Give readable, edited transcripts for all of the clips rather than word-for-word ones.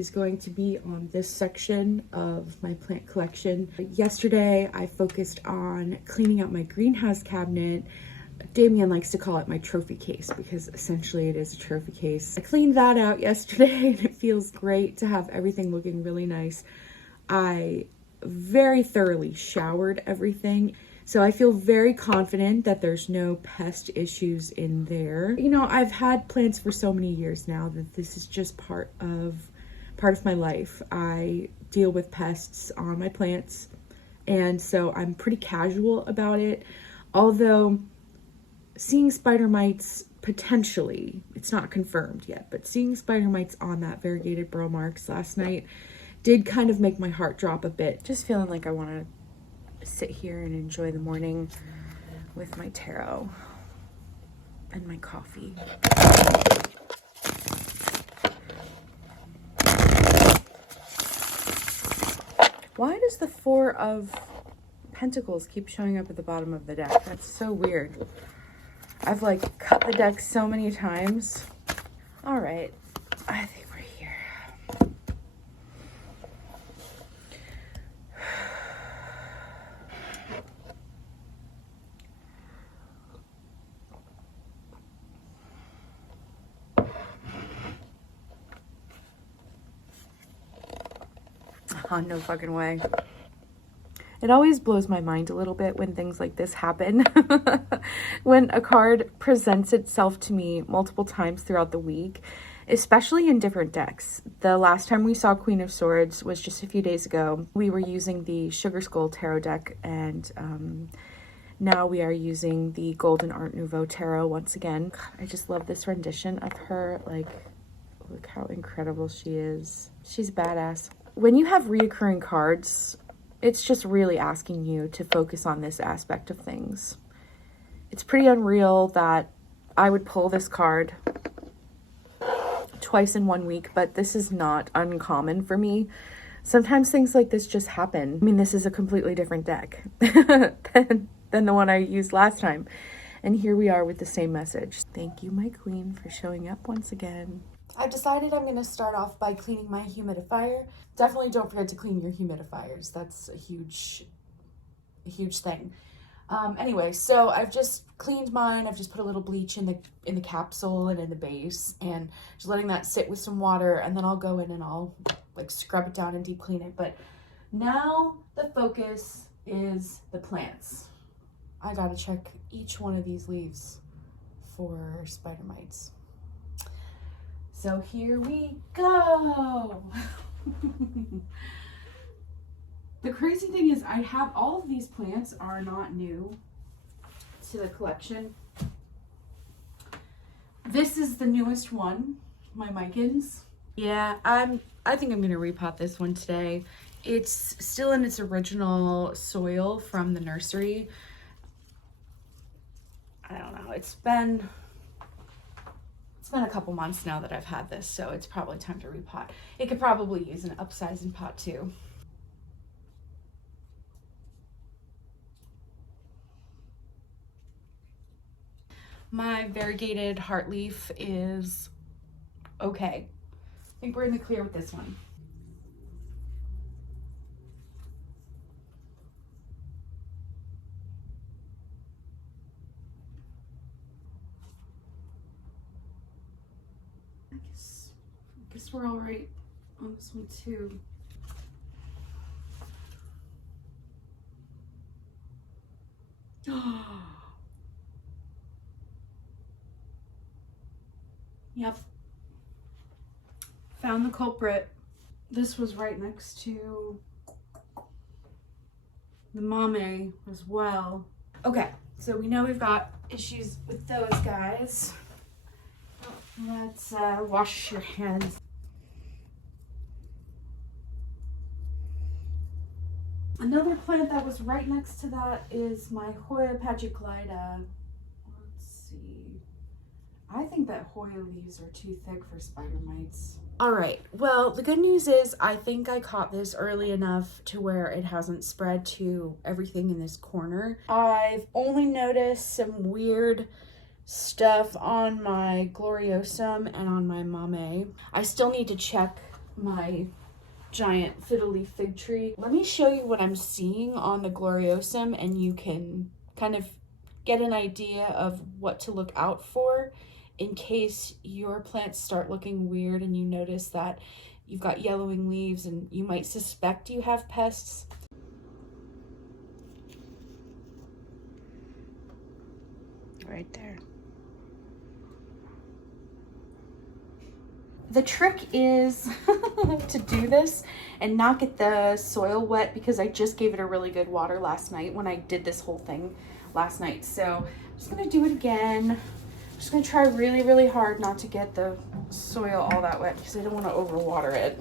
is going to be on this section of my plant collection. Yesterday, I focused on cleaning out my greenhouse cabinet. Damien likes to call it my trophy case because essentially it is a trophy case. I cleaned that out yesterday and it feels great to have everything looking really nice. I very thoroughly showered everything, so I feel very confident that there's no pest issues in there. You know, I've had plants for so many years now that this is just part of my life. I deal with pests on my plants, and so I'm pretty casual about it. Although seeing spider mites potentially, it's not confirmed yet, but seeing spider mites on that variegated burl marks last night did kind of make my heart drop a bit. Just feeling like I want to sit here and enjoy the morning with my taro and my coffee. Why does the 4 of Pentacles keep showing up at the bottom of the deck? That's so weird. I've like cut the deck so many times. All right, I think we're here. Oh, no fucking way. It always blows my mind a little bit when things like this happen. When a card presents itself to me multiple times throughout the week, especially in different decks. The last time we saw Queen of Swords was just a few days ago. We were using the Sugar Skull Tarot deck, and now we are using the Golden Art Nouveau Tarot once again. God, I just love this rendition of her. Like, look how incredible she is. She's badass. When you have reoccurring cards, it's just really asking you to focus on this aspect of things. It's pretty unreal that I would pull this card twice in 1 week, but this is not uncommon for me. Sometimes things like this just happen. I mean, this is a completely different deck than the one I used last time. And here we are with the same message. Thank you, my queen, for showing up once again. I've decided I'm going to start off by cleaning my humidifier. Definitely don't forget to clean your humidifiers. That's a huge thing. Anyway, so I've just cleaned mine. I've just put a little bleach in the capsule and in the base, and just letting that sit with some water, and then I'll go in and I'll like scrub it down and deep clean it. But now the focus is the plants. I gotta check each one of these leaves for spider mites. So here we go. The crazy thing is I have all of these plants are not new to the collection. This is the newest one, my Micans. Yeah, I think I'm gonna repot this one today. It's still in its original soil from the nursery. I don't know, it's been a couple months now that I've had this, so it's probably time to repot. It could probably use an upsizing pot too. My variegated heartleaf is okay. I think we're in the clear with this one. I guess we're all right on this one too. Yep. Found the culprit. This was right next to the mame as well. Okay, so we know we've got issues with those guys. Let's wash your hands. Another plant that was right next to that is my Hoya pagiculata. Let's see. I think that Hoya leaves are too thick for spider mites. All right, well, the good news is I think I caught this early enough to where it hasn't spread to everything in this corner. I've only noticed some weird stuff on my gloriosum and on my mame. I still need to check my giant fiddly fig tree. Let me show you what I'm seeing on the Gloriosum, and you can kind of get an idea of what to look out for in case your plants start looking weird and you notice that you've got yellowing leaves and you might suspect you have pests. Right there. The trick is to do this and not get the soil wet, because I just gave it a really good water last night when I did this whole thing last night. So I'm just gonna do it again. I'm just gonna try really, really hard not to get the soil all that wet because I don't want to overwater it.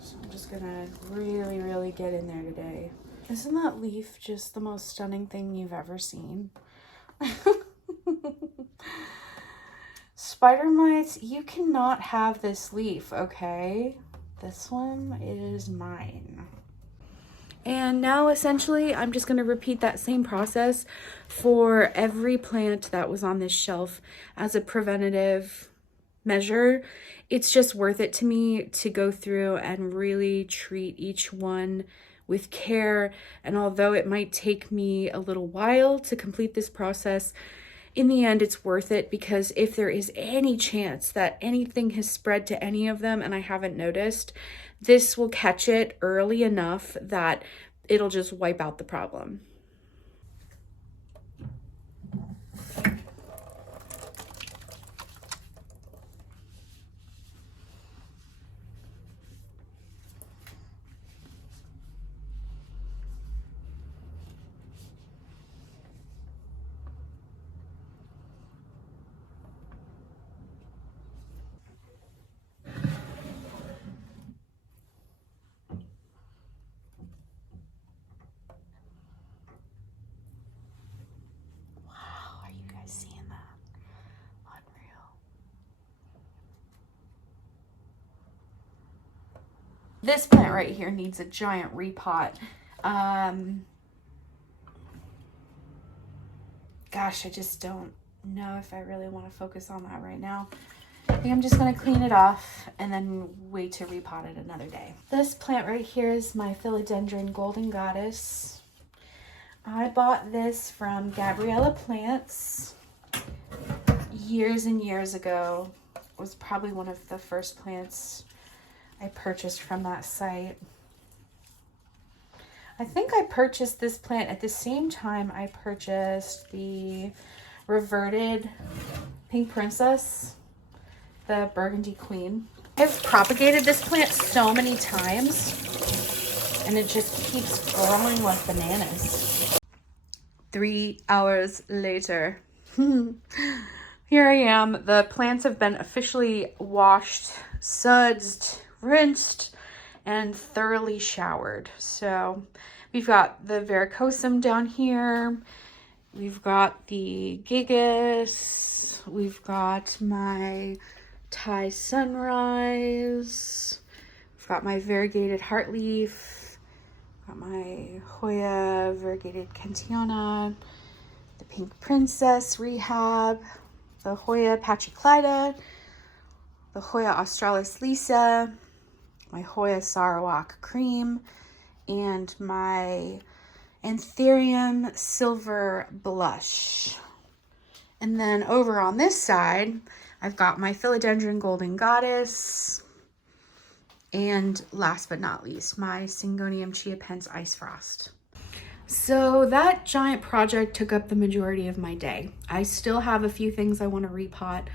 So I'm just gonna really, really get in there today. Isn't that leaf just the most stunning thing you've ever seen? Spider mites, you cannot have this leaf, okay? This one is mine. And now essentially I'm just going to repeat that same process for every plant that was on this shelf as a preventative measure. It's just worth it to me to go through and really treat each one with care. And although it might take me a little while to complete this process, in the end, it's worth it, because if there is any chance that anything has spread to any of them and I haven't noticed, this will catch it early enough that it'll just wipe out the problem. Are you guys seeing that? Unreal. This plant right here needs a giant repot. Gosh, I just don't know if I really want to focus on that right now. I think I'm just going to clean it off and then wait to repot it another day. This plant right here is my Philodendron Golden Goddess. I bought this from Gabriella Plants years and years ago. It was probably one of the first plants I purchased from that site. I think I purchased this plant at the same time I purchased the reverted Pink Princess, the Burgundy Queen. I've propagated this plant so many times and it just keeps growing like bananas. 3 hours later. Here I am. The plants have been officially washed, sudsed, rinsed, and thoroughly showered. So we've got the Varicosum down here. We've got the Gigas. We've got my Thai Sunrise. We've got my variegated Heartleaf. Got my Hoya variegated Kentiana. The Pink Princess Rehab. The Hoya Pachysclida. The Hoya Australis Lisa. My Hoya Sarawak Cream, and my Anthurium Silver Blush. And then over on this side, I've got my Philodendron Golden Goddess, and last but not least, my Syngonium Chia Pens Ice Frost. So that giant project took up the majority of my day. I still have a few things I want to repot,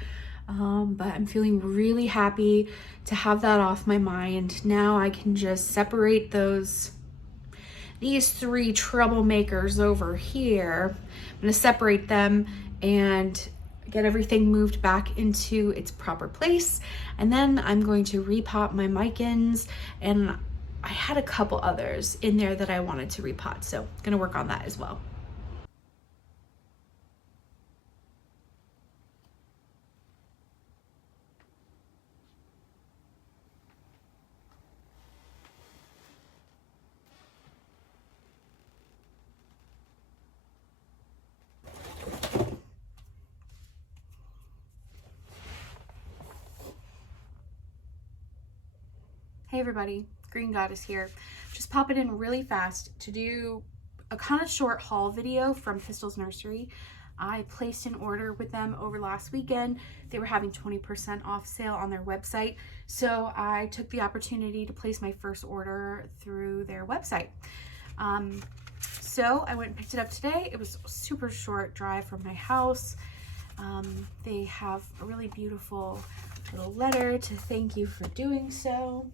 but I'm feeling really happy to have that off my mind. Now I can just separate these 3 troublemakers over here. I'm going to separate them and get everything moved back into its proper place. And then I'm going to repot my Micans, and I had a couple others in there that I wanted to repot, so I'm going to work on that as well. Hey everybody, Green Goddess here. Just popping in really fast to do a kind of short haul video from Pistils Nursery. I placed an order with them over last weekend. They were having 20% off sale on their website, so I took the opportunity to place my first order through their website. So I went and picked it up today. It was a super short drive from my house. They have a really beautiful little letter to thank you for doing so.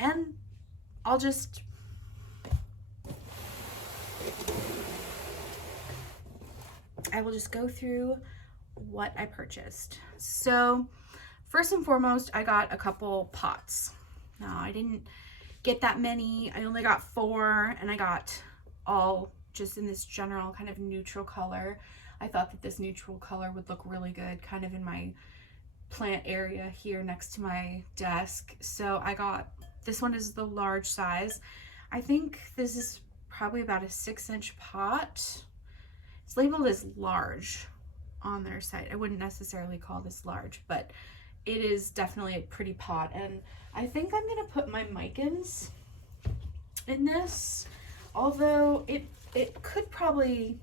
And I will just go through what I purchased. So first and foremost, I got a couple pots. Now I didn't get that many. I only got 4, and I got all just in this general kind of neutral color. I thought that this neutral color would look really good kind of in my plant area here next to my desk. So I got, this one is the large size. I think this is probably about a 6-inch pot. It's labeled as large on their site. I wouldn't necessarily call this large, but it is definitely a pretty pot. And I think I'm gonna put my micans in this, although it could probably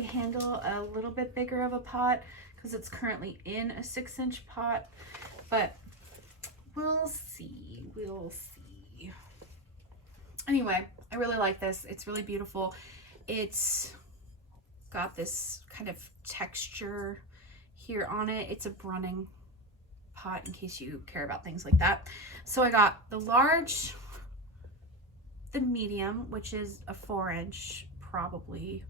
handle a little bit bigger of a pot because it's currently in a 6-inch pot, but we'll see. Anyway, I really like this. It's really beautiful. It's got this kind of texture here on it. It's a Brunning pot in case you care about things like that. So I got the large, the medium, which is a 4-inch, probably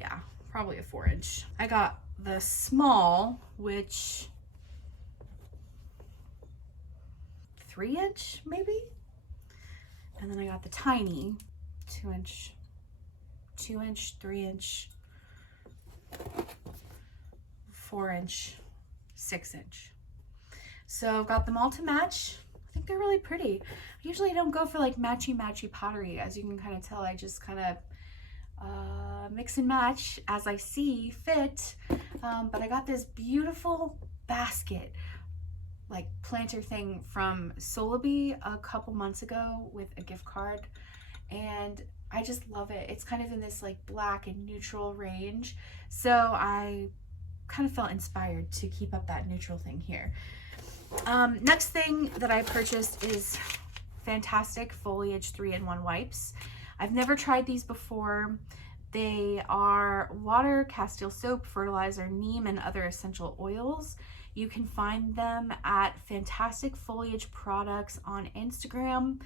a 4-inch. I got the small, which 3-inch maybe, and then I got the tiny 2-inch, 3-inch, 4-inch, 6-inch. So got them all to match. I think they're really pretty. Usually I don't go for like matchy pottery, as you can kind of tell. I just kind of mix and match as I see fit. But I got this beautiful basket, like planter thing from Solabee a couple months ago with a gift card, and I just love it. It's kind of in this like black and neutral range, so I kind of felt inspired to keep up that neutral thing here. Next thing that I purchased is fantastic foliage 3-in-1 wipes. I've never tried these before. They are water, castile soap, fertilizer, neem, and other essential oils. You can find them at Fantastic Foliage Products on Instagram.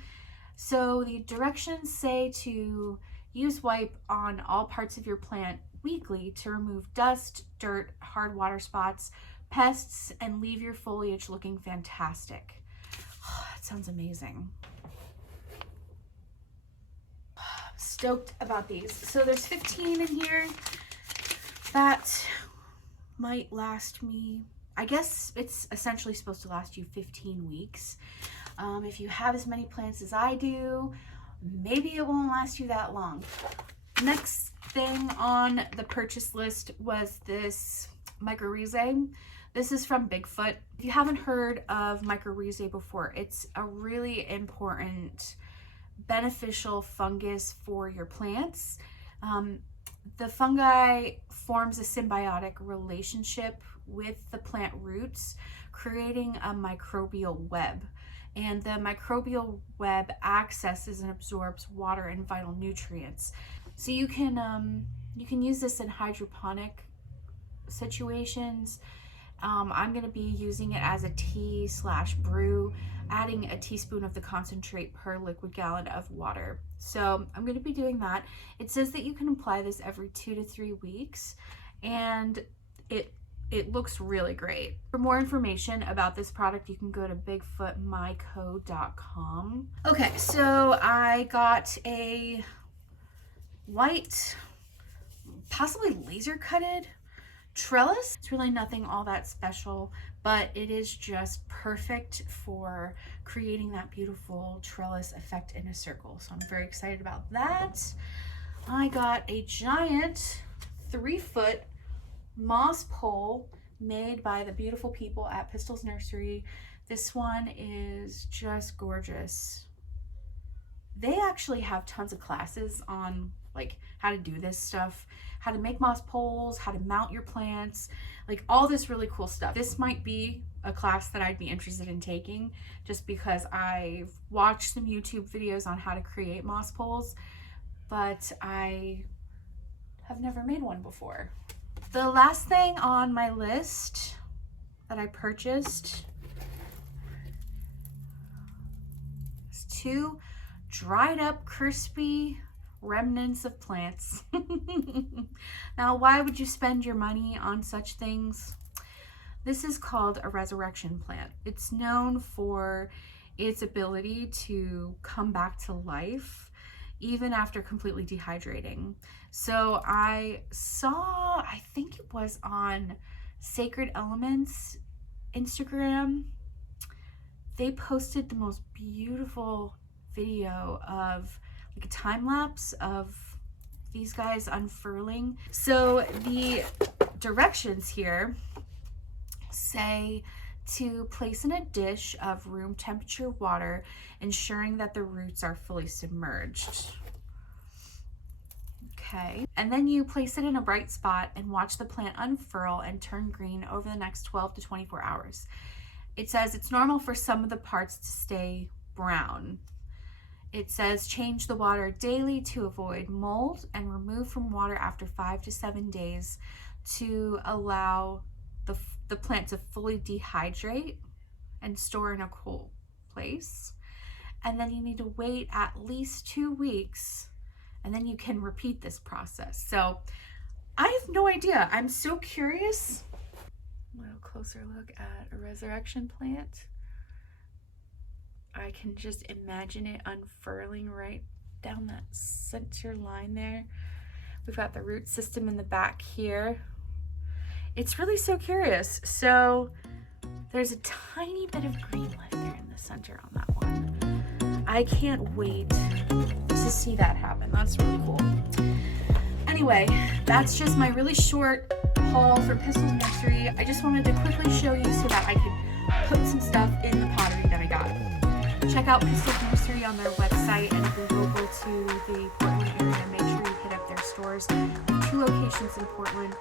So the directions say to use wipe on all parts of your plant weekly to remove dust, dirt, hard water spots, pests, and leave your foliage looking fantastic. Oh, that sounds amazing. Stoked about these. So there's 15 in here. That might last me, I guess it's essentially supposed to last you 15 weeks. If you have as many plants as I do, maybe it won't last you that long. Next thing on the purchase list was this mycorrhizae. This is from Bigfoot. If you haven't heard of mycorrhizae before, it's a really important beneficial fungus for your plants. The fungi forms a symbiotic relationship with the plant roots, creating a microbial web. And the microbial web accesses and absorbs water and vital nutrients. So you can use this in hydroponic situations. I'm going to be using it as a tea/brew, adding a teaspoon of the concentrate per liquid gallon of water. So I'm going to be doing that. It says that you can apply this every 2 to 3 weeks, and it looks really great. For more information about this product, you can go to bigfootmyco.com. Okay, so I got a white, possibly laser cutted trellis. It's really nothing all that special, but it is just perfect for creating that beautiful trellis effect in a circle. So I'm very excited about that. I got a giant 3-foot moss pole made by the beautiful people at Pistils Nursery. This one is just gorgeous. They actually have tons of classes on like how to do this stuff, how to make moss poles, how to mount your plants, like all this really cool stuff. This might be a class that I'd be interested in taking just because I've watched some YouTube videos on how to create moss poles, but I have never made one before. The last thing on my list that I purchased is 2 dried up crispy remnants of plants. Now, why would you spend your money on such things? This is called a resurrection plant. It's known for its ability to come back to life even after completely dehydrating. So I saw, I think it was on Sacred Elements Instagram, they posted the most beautiful video of like a time lapse of these guys unfurling. So the directions here say to place in a dish of room temperature water, ensuring that the roots are fully submerged. Okay, and then you place it in a bright spot and watch the plant unfurl and turn green over the next 12 to 24 hours. It says it's normal for some of the parts to stay brown. It says change the water daily to avoid mold and remove from water after 5 to 7 days to allow the plant to fully dehydrate and store in a cool place. And then you need to wait at least 2 weeks, and then you can repeat this process. So I have no idea. I'm so curious. A little closer look at a resurrection plant. I can just imagine it unfurling right down that center line there. We've got the root system in the back here. It's really so curious. So there's a tiny bit of green left there in the center on that one. I can't wait to see that happen. That's really cool. Anyway, that's just my really short haul for Pistils Nursery. I just wanted to quickly show you so that I could put some stuff in the pottery that I got. Check out Pistils Nursery on their website, and if you're local to the Portland area, make sure you hit up their stores. 2 locations in Portland.